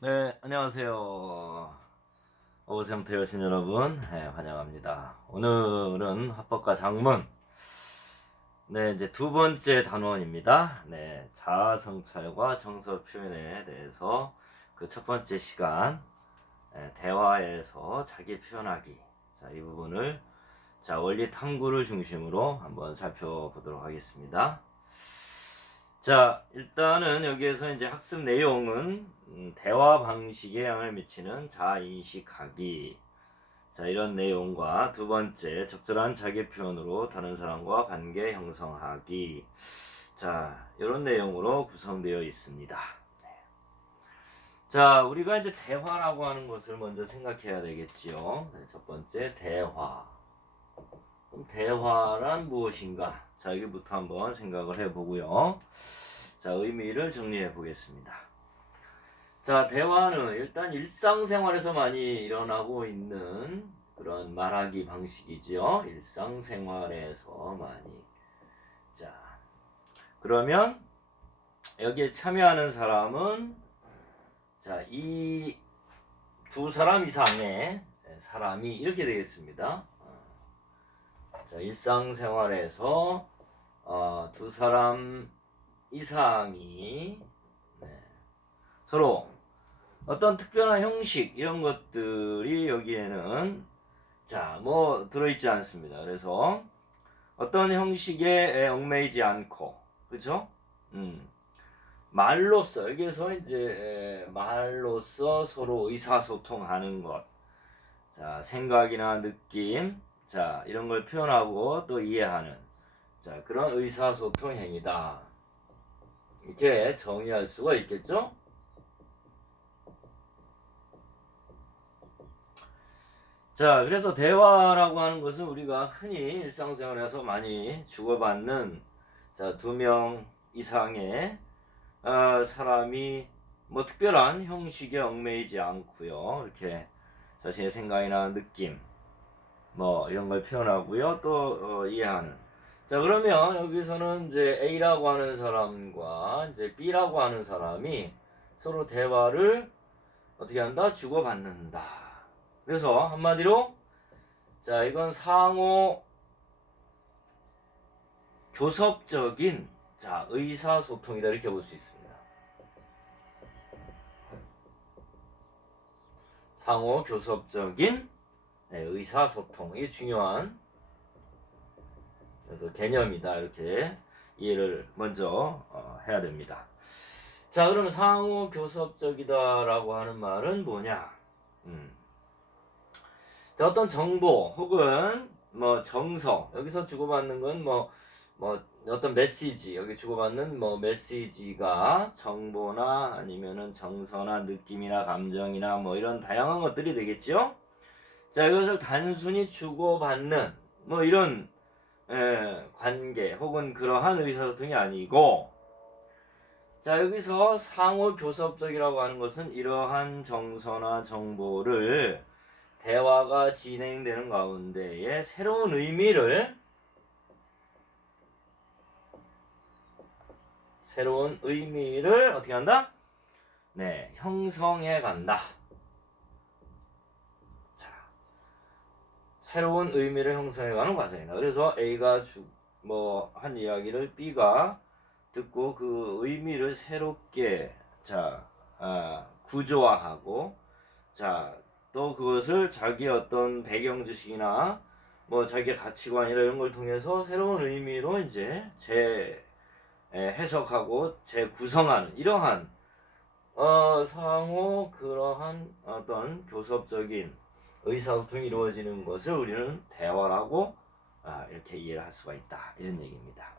네, 안녕하세요. 오세영태 여신 여러분, 네, 환영합니다. 오늘은 합법과 작문, 네, 이제 두 번째 단원입니다. 네, 자아 성찰과 정서 표현에 대해서 그 첫 번째 시간, 대화에서 자기 표현하기. 자, 이 부분을 원리 탐구를 중심으로 한번 살펴보도록 하겠습니다. 자, 일단은 여기에서 이제 학습 내용은 대화 방식에 영향을 미치는 자아인식하기. 자, 이런 내용과 두 번째, 적절한 자기 표현으로 다른 사람과 관계 형성하기. 자, 이런 내용으로 구성되어 있습니다. 자, 우리가 이제 대화라고 하는 것을 먼저 생각해야 되겠지요. 네, 첫 번째, 대화. 그럼 대화란 무엇인가? 자, 여기부터 한번 생각을 해보고요. 자, 의미를 정리해 보겠습니다. 자, 대화는 일단 일상생활에서 많이 일어나고 있는 그런 말하기 방식이지요. 일상생활에서 많이. 자, 그러면 여기에 참여하는 사람은 자, 이 두 사람 이상의 사람이 이렇게 되겠습니다. 자, 일상생활에서 두 사람 이상이 서로 어떤 특별한 형식 이런 것들이 여기에는 뭐 들어있지 않습니다. 그래서 어떤 형식에 얽매이지 않고, 그죠? 말로써 여기에서 이제 말로써 서로 의사소통하는 것, 자, 생각이나 느낌, 자, 이런 걸 표현하고 또 이해하는 그런 의사소통 행위다. 이렇게 정의할 수가 있겠죠? 자, 그래서 대화라고 하는 것은 우리가 흔히 일상생활에서 많이 주고받는 두 명 이상의 사람이 뭐 특별한 형식에 얽매이지 않고요. 이렇게 자신의 생각이나 느낌 뭐 이런 걸 표현하고요. 또 이해하는. 자, 그러면 여기서는 이제 A라고 하는 사람과 이제 B라고 하는 사람이 서로 대화를 어떻게 한다? 주고받는다. 그래서 한마디로 자, 이건 상호 교섭적인 의사소통이다 이렇게 볼 수 있습니다. 상호 교섭적인 의사소통이 중요한 그래서 개념이다 이렇게 이해를 먼저 해야 됩니다. 자, 그러면 상호 교섭적이다라고 하는 말은 뭐냐? 자, 어떤 정보 혹은 뭐 정서 여기서 주고받는 건 뭐 어떤 메시지 여기 주고받는 뭐 메시지가 정보나 아니면은 정서나 느낌이나 감정이나 뭐 이런 다양한 것들이 되겠죠. 자, 이것을 단순히 주고받는 뭐 이런 관계 혹은 그러한 의사소통이 아니고 자, 여기서 상호 교섭적이라고 하는 것은 이러한 정서나 정보를 대화가 진행되는 가운데에 새로운 의미를 어떻게 한다? 네, 형성해 간다. 자, 새로운 의미를 형성해 가는 과정이다. 그래서 A가 한 이야기를 B가 듣고 그 의미를 새롭게 구조화하고 또 그것을 자기 어떤 배경 지식이나 뭐 자기의 가치관이나 이런 걸 통해서 새로운 의미로 이제 해석하고 재구성하는 이러한 상호 그러한 어떤 교섭적인 의사소통이 이루어지는 것을 우리는 대화라고 이렇게 이해를 할 수가 있다 이런 얘기입니다.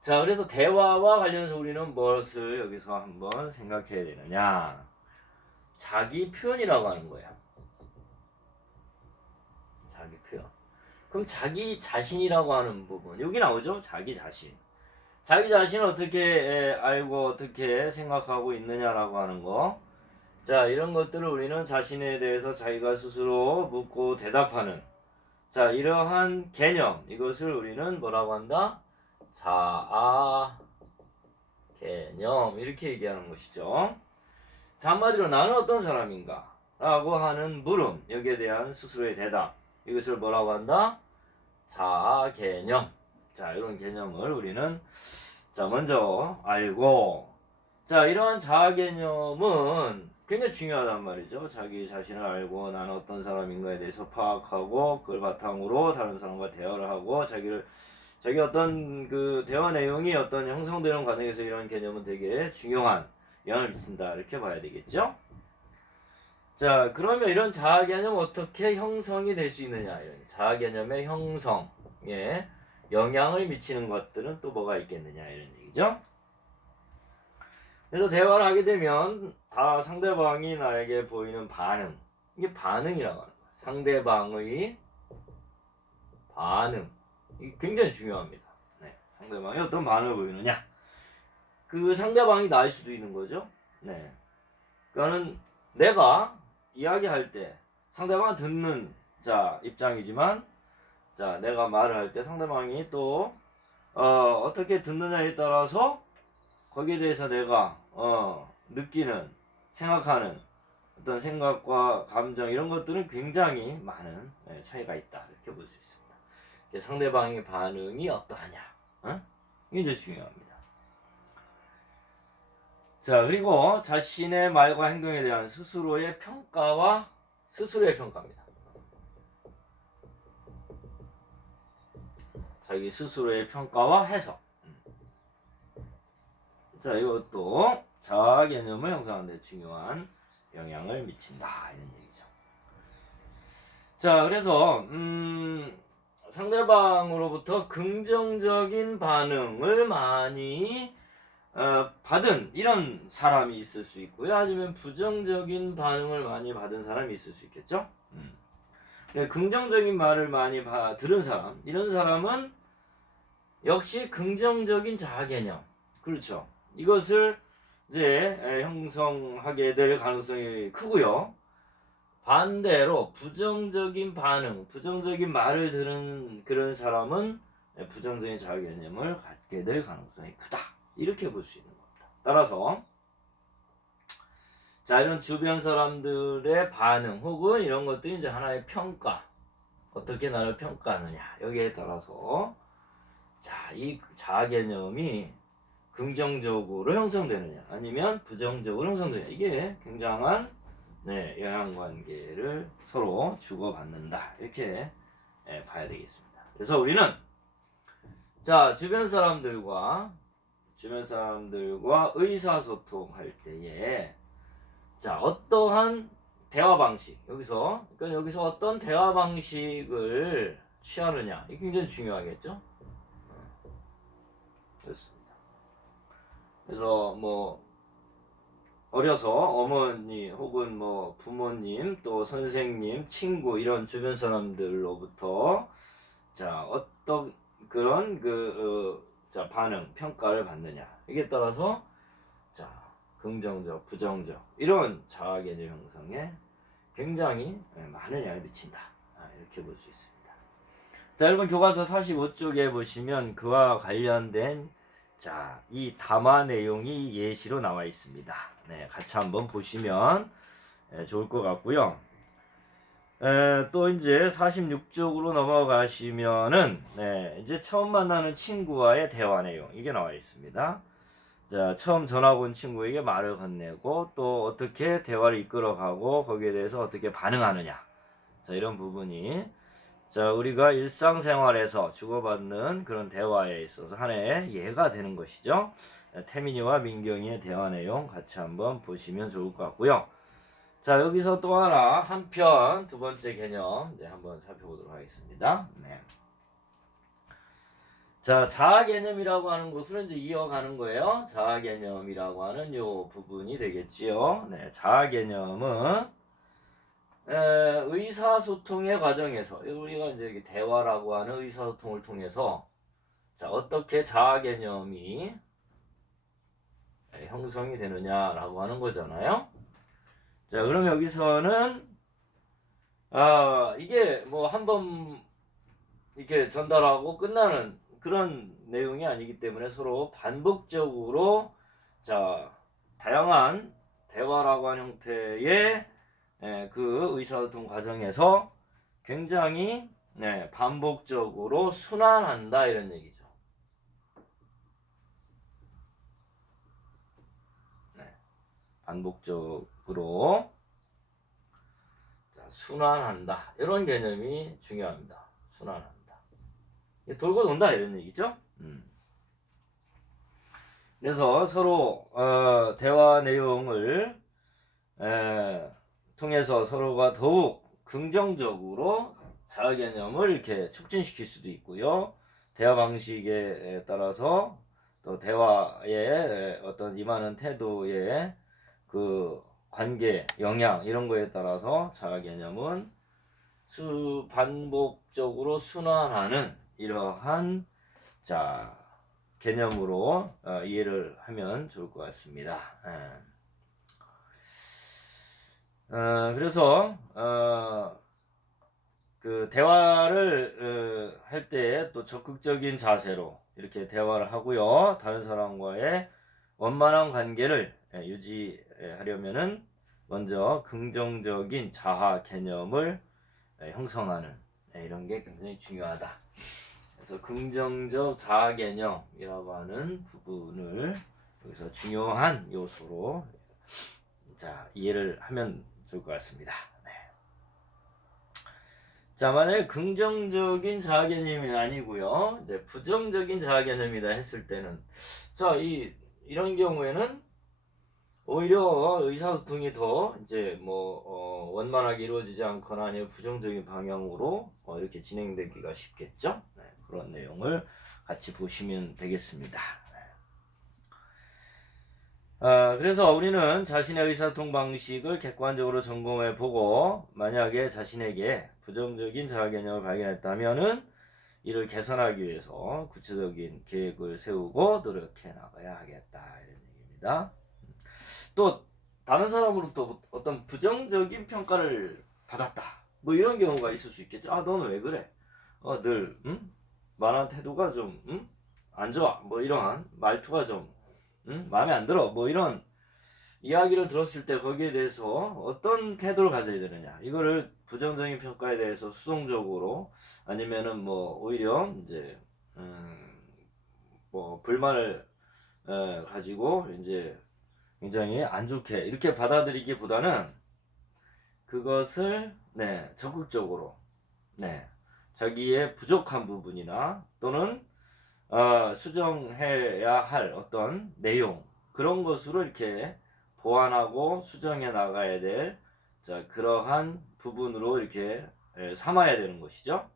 자, 그래서 대화와 관련해서 우리는 무엇을 여기서 한번 생각해야 되느냐? 자기 표현이라고 하는 거야. 자기 표현. 그럼 자기 자신이라고 하는 부분 여기 나오죠? 자기 자신. 자기 자신을 어떻게 알고 어떻게 생각하고 있느냐라고 하는 거. 자, 이런 것들을 우리는 자신에 대해서 자기가 스스로 묻고 대답하는 이러한 개념 이것을 우리는 뭐라고 한다? 자아 개념 이렇게 얘기하는 것이죠. 자, 한마디로 나는 어떤 사람인가? 라고 하는 물음, 여기에 대한 스스로의 대답. 이것을 뭐라고 한다? 자아 개념. 자, 이런 개념을 우리는 자, 먼저 알고, 자, 이러한 자아 개념은 굉장히 중요하단 말이죠. 자기 자신을 알고 나는 어떤 사람인가에 대해서 파악하고 그걸 바탕으로 다른 사람과 대화를 하고 자기 어떤 그 대화 내용이 어떤 형성되는 과정에서 이런 개념은 되게 중요한 영향을 미친다, 이렇게 봐야 되겠죠. 자, 그러면 이런 자아 개념 어떻게 형성이 될 수 있느냐? 이런 자아 개념의 형성에 영향을 미치는 것들은 또 뭐가 있겠느냐, 이런 얘기죠. 그래서 대화를 하게 되면 다 상대방이 나에게 보이는 반응, 이게 반응이라고 하는 거예요. 상대방의 반응, 이게 굉장히 중요합니다. 네, 상대방이 어떤 반응을 보이느냐, 그 상대방이 나일 수도 있는 거죠. 네, 그러니까는 내가 이야기할 때 상대방은 듣는 자 입장이지만, 자, 내가 말을 할 때 상대방이 또 어떻게 듣느냐에 따라서 거기에 대해서 내가 느끼는, 생각하는 어떤 생각과 감정, 이런 것들은 굉장히 많은 차이가 있다, 이렇게 볼 수 있습니다. 상대방의 반응이 어떠하냐, 이게 이제 중요합니다. 자, 그리고 자신의 말과 행동에 대한 스스로의 평가와 스스로의 평가입니다. 자기 스스로의 평가와 해석. 자, 이것도 자아 개념을 형성하는 데 중요한 영향을 미친다, 이런 얘기죠. 자, 그래서 상대방으로부터 긍정적인 반응을 많이 받은 이런 사람이 있을 수 있고요. 아니면 부정적인 반응을 많이 받은 사람이 있을 수 있겠죠. 긍정적인 말을 많이 들은 사람, 이런 사람은 역시 긍정적인 자아 개념, 그렇죠, 이것을 이제 형성하게 될 가능성이 크고요. 반대로 부정적인 반응, 부정적인 말을 들은 그런 사람은 부정적인 자아 개념을 갖게 될 가능성이 크다, 이렇게 볼 수 있는 겁니다. 따라서 자, 이런 주변 사람들의 반응 혹은 이런 것들이 이제 하나의 평가, 어떻게 나를 평가하느냐, 여기에 따라서 자, 이 자아 개념이 긍정적으로 형성되느냐 아니면 부정적으로 형성되느냐, 이게 굉장한 영향관계를 서로 주고받는다, 이렇게 봐야 되겠습니다. 그래서 우리는 자, 주변 사람들과 의사소통할 때에 자, 어떠한 대화 방식, 그러니까 여기서 어떤 대화 방식을 취하느냐, 이게 굉장히 중요하겠죠. 그렇습니다. 그래서 뭐 어려서 어머니 혹은 뭐 부모님, 또 선생님, 친구, 이런 주변 사람들로부터 자, 어떤 그런 자, 반응, 평가를 받느냐, 이게 따라서 자, 긍정적, 부정적, 이런 자아 개념 형성에 굉장히 많은 영향을 미친다, 이렇게 볼 수 있습니다. 자, 여러분 교과서 45쪽에 보시면 그와 관련된 자, 이 담화 내용이 예시로 나와 있습니다. 네, 같이 한번 보시면 좋을 것 같고요. 또 이제 46쪽으로 넘어가시면은 이제 처음 만나는 친구와의 대화 내용, 이게 나와 있습니다. 자, 처음 전학 온 친구에게 말을 건네고 또 어떻게 대화를 이끌어가고 거기에 대해서 어떻게 반응하느냐, 자, 이런 부분이 자, 우리가 일상생활에서 주고받는 그런 대화에 있어서 하나의 예가 되는 것이죠. 태민이와 민경이의 대화 내용 같이 한번 보시면 좋을 것 같고요. 자, 여기서 또 하나 한편 두 번째 개념 이제 한번 살펴보도록 하겠습니다. 네. 자, 자아 개념이라고 하는 것을 이제 이어가는 거예요. 자아 개념이라고 하는 요 부분이 되겠지요. 네, 자아 개념은 의사소통의 과정에서, 우리가 이제 대화라고 하는 의사소통을 통해서 자, 어떻게 자아 개념이 형성이 되느냐라고 하는 거잖아요. 자, 그럼 여기서는 이게 뭐 한번 이렇게 전달하고 끝나는 그런 내용이 아니기 때문에 서로 반복적으로 자, 다양한 대화라고 하는 형태의 그 의사소통 과정에서 굉장히 반복적으로 순환한다 이런 얘기죠. 반복적으로 순환한다 이런 개념이 중요합니다. 순환한다. 돌고 돈다 이런 얘기죠. 그래서 서로 대화 내용을 통해서 서로가 더욱 긍정적으로 자아 개념을 이렇게 촉진시킬 수도 있고요. 대화 방식에 따라서 또 대화의 어떤 임하는 태도의 그 관계, 영향 이런 거에 따라서 자아 개념은 반복적으로 순환하는 이러한 개념으로 이해를 하면 좋을 것 같습니다. 그래서 그 대화를 할 때 또 적극적인 자세로 이렇게 대화를 하고요. 다른 사람과의 원만한 관계를 유지하려면은 먼저 긍정적인 자아 개념을 형성하는 이런 게 굉장히 중요하다. 그래서 긍정적 자아 개념이라고 하는 부분을 여기서 중요한 요소로 이해를 하면 좋을 것 같습니다. 만약에 긍정적인 자아 개념이 아니고요, 이제 부정적인 자아 개념이다 했을 때는, 이런 경우에는 오히려 의사소통이 더 이제 원만하게 이루어지지 않거나 아니면 부정적인 방향으로 이렇게 진행되기가 쉽겠죠. 그런 내용을 같이 보시면 되겠습니다. 그래서 우리는 자신의 의사소통 방식을 객관적으로 점검해 보고 만약에 자신에게 부정적인 자아 개념을 발견했다면은 이를 개선하기 위해서 구체적인 계획을 세우고 노력해 나가야 하겠다 이런 얘기입니다. 또 다른 사람으로부터 어떤 부정적인 평가를 받았다 이런 경우가 있을 수 있겠죠. 너는 왜 그래? 늘 말하는 태도가 좀 안 좋아 이러한 말투가 좀 마음에 안 들어 이런 이야기를 들었을 때 거기에 대해서 어떤 태도를 가져야 되느냐, 이거를 부정적인 평가에 대해서 수동적으로 아니면은 오히려 이제 불만을 가지고 이제 굉장히 안 좋게 이렇게 받아들이기보다는 그것을 적극적으로 자기의 부족한 부분이나 또는 수정해야 할 어떤 내용 그런 것으로 이렇게 보완하고 수정해 나가야 될 그러한 부분으로 이렇게 삼아야 되는 것이죠.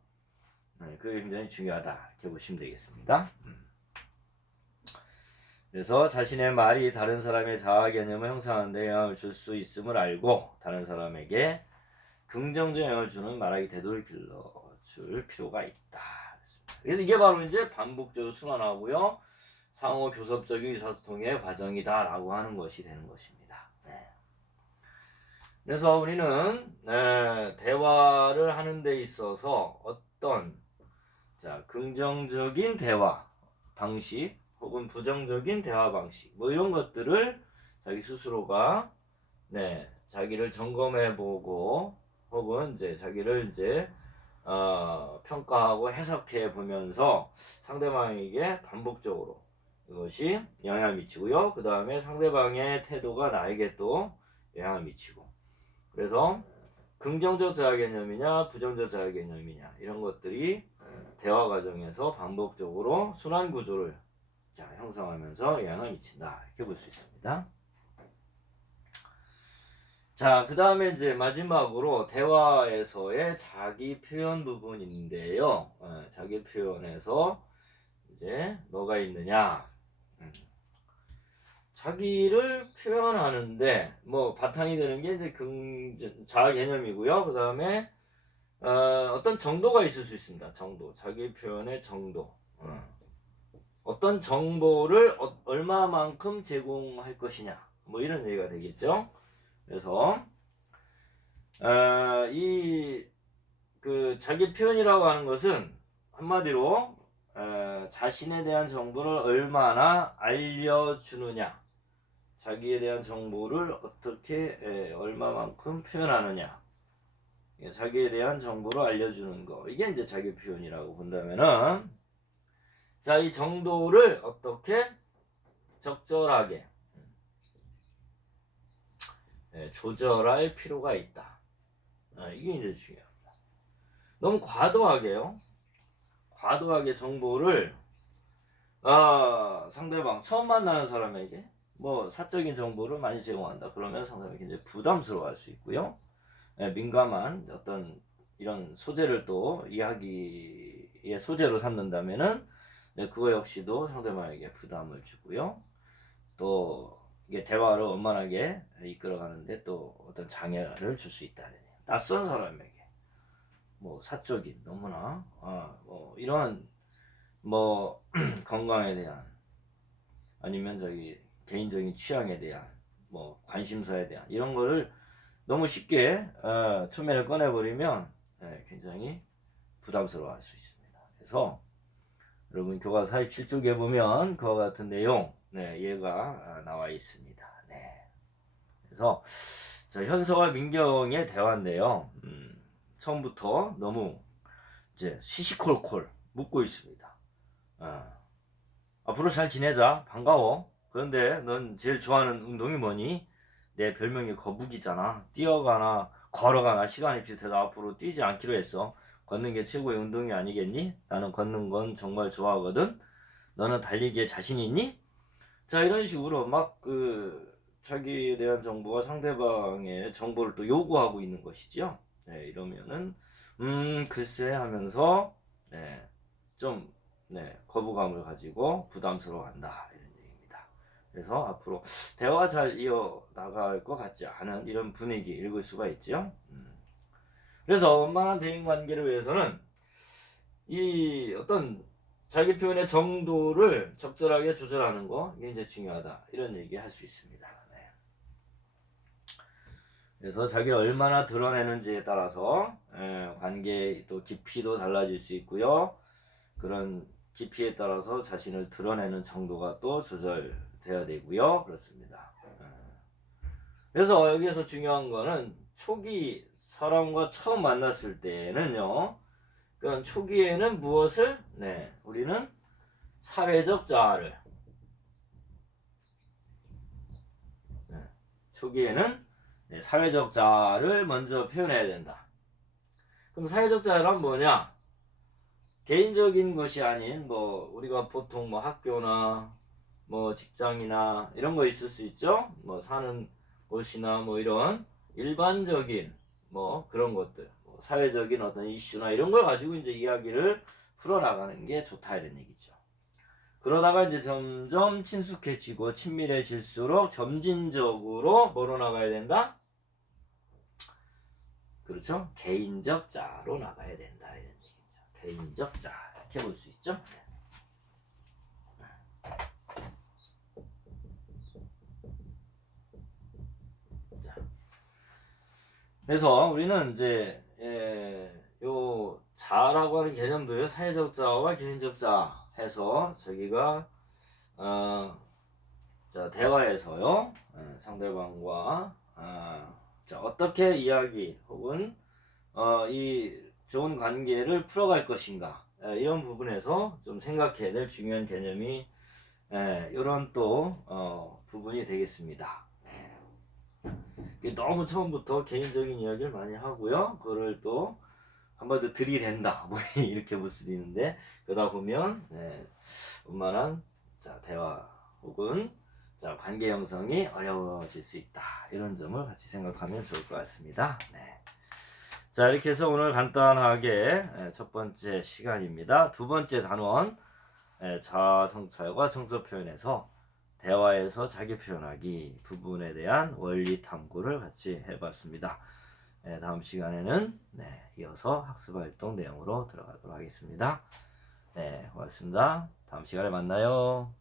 그게 굉장히 중요하다 이렇게 보시면 되겠습니다. 그래서 자신의 말이 다른 사람의 자아 개념을 형성하는 데 영향을 줄 수 있음을 알고 다른 사람에게 긍정적 영향을 주는 말하기 태도를 길러줄 필요가 있다. 그래서 이게 바로 이제 반복적으로 순환하고요, 상호 교섭적인 의사소통의 과정이다라고 하는 것이 되는 것입니다. 그래서 우리는 대화를 하는 데 있어서 어떤 긍정적인 대화 방식 혹은 부정적인 대화 방식 이런 것들을 자기 스스로가 자기를 점검해보고 혹은 이제 자기를 이제 평가하고 해석해 보면서 상대방에게 반복적으로 이것이 영향을 미치고요. 그 다음에 상대방의 태도가 나에게 또 영향을 미치고, 그래서 긍정적 자아 개념이냐 부정적 자아 개념이냐 이런 것들이 대화 과정에서 반복적으로 순환 구조를 형성하면서 영향을 미친다 이렇게 볼 수 있습니다. 그 다음에 이제 마지막으로 대화에서의 자기 표현 부분인데요. 자기 표현에서 이제 뭐가 있느냐, 자기를 표현하는데 바탕이 되는 게 이제 자아 개념이고요. 그 다음에 어떤 정도가 있을 수 있습니다. 정도, 자기 표현의 정도. 어떤 정보를 얼마만큼 제공할 것이냐 이런 얘기가 되겠죠. 그래서 자기 표현이라고 하는 것은 한마디로 자신에 대한 정보를 얼마나 알려주느냐, 자기에 대한 정보를 어떻게 얼마만큼 표현하느냐, 자기에 대한 정보를 알려주는 거, 이게 이제 자기 표현이라고 본다면은, 자, 이 정도를 어떻게 적절하게 조절할 필요가 있다. 이게 이제 중요합니다. 너무 과도하게요. 과도하게 정보를 상대방 처음 만나는 사람에게 뭐 사적인 정보를 많이 제공한다. 그러면 상대방이 굉장히 부담스러워할 수 있고요. 민감한 어떤 이런 소재를 또 이야기의 소재로 삼는다면은 그거 역시도 상대방에게 부담을 주고요. 또 이게 대화를 원만하게 이끌어가는데 또 어떤 장애를 줄 수 있다는 얘기예요. 낯선 사람에게 뭐 사적인 너무나 뭐 이러한 뭐 건강에 대한 아니면 저기 개인적인 취향에 대한 뭐 관심사에 대한 이런 거를 너무 쉽게 초면에 꺼내버리면 굉장히 부담스러워할 수 있습니다. 그래서 여러분 교과 47쪽에 보면 그와 같은 내용 얘가 나와 있습니다. 네. 그래서 자, 현서와 민경의 대화인데요. 처음부터 너무 이제 시시콜콜 묻고 있습니다. 앞으로 잘 지내자. 반가워. 그런데 넌 제일 좋아하는 운동이 뭐니? 내 별명이 거북이잖아. 뛰어가나 걸어가나 시간이 비슷해서 앞으로 뛰지 않기로 했어. 걷는 게 최고의 운동이 아니겠니? 나는 걷는 건 정말 좋아하거든. 너는 달리기에 자신 있니? 자, 이런 식으로 막 자기에 대한 정보와 상대방의 정보를 또 요구하고 있는 것이죠. 네, 이러면은 글쎄 하면서 좀 거부감을 가지고 부담스러워한다, 이런 얘기입니다. 그래서 앞으로 대화가 잘 이어나갈 것 같지 않은 이런 분위기 읽을 수가 있죠. 그래서 원만한 대인관계를 위해서는 이 어떤 자기 표현의 정도를 적절하게 조절하는 거, 이게 이제 중요하다, 이런 얘기 할 수 있습니다. 네. 그래서 자기를 얼마나 드러내는지에 따라서 관계의 또 깊이도 달라질 수 있고요. 그런 깊이에 따라서 자신을 드러내는 정도가 또 조절돼야 되고요. 그렇습니다. 그래서 여기에서 중요한 거는 초기 사람과 처음 만났을 때는요. 그러니까 초기에는 무엇을? 우리는 사회적 자아를. 초기에는 사회적 자아를 먼저 표현해야 된다. 그럼 사회적 자아란 뭐냐? 개인적인 것이 아닌 뭐 우리가 보통 뭐 학교나 뭐 직장이나 이런 거 있을 수 있죠. 뭐 사는 곳이나 뭐 이런 일반적인 뭐 그런 것들, 뭐 사회적인 어떤 이슈나 이런 걸 가지고 이제 이야기를 풀어나가는 게 좋다, 이런 얘기죠. 그러다가 이제 점점 친숙해지고 친밀해질수록 점진적으로 뭐로 나가야 된다? 그렇죠? 개인적 자로 나가야 된다, 이런 얘기죠. 개인적 자, 이렇게 볼 수 있죠. 자, 그래서 우리는 이제 요 자라고 하는 개념도요, 사회적 자와 개인적 자 해서 저기가 자, 대화에서요 상대방과 자, 어떻게 이야기 혹은 이 좋은 관계를 풀어갈 것인가, 이런 부분에서 좀 생각해야 될 중요한 개념이 이런 또 부분이 되겠습니다. 너무 처음부터 개인적인 이야기를 많이 하고요, 그거를 또 한 번 더 들이댄다, 뭐 이렇게 볼 수도 있는데, 그러다 보면 원만한 자, 대화 혹은 자, 관계 형성이 어려워질 수 있다, 이런 점을 같이 생각하면 좋을 것 같습니다. 자, 이렇게 해서 오늘 간단하게 첫 번째 시간입니다. 두 번째 단원 자아 성찰과 정서 표현에서 대화에서 자기 표현하기 부분에 대한 원리 탐구를 같이 해봤습니다. 다음 시간에는 이어서 학습활동 내용으로 들어가도록 하겠습니다. 고맙습니다. 다음 시간에 만나요.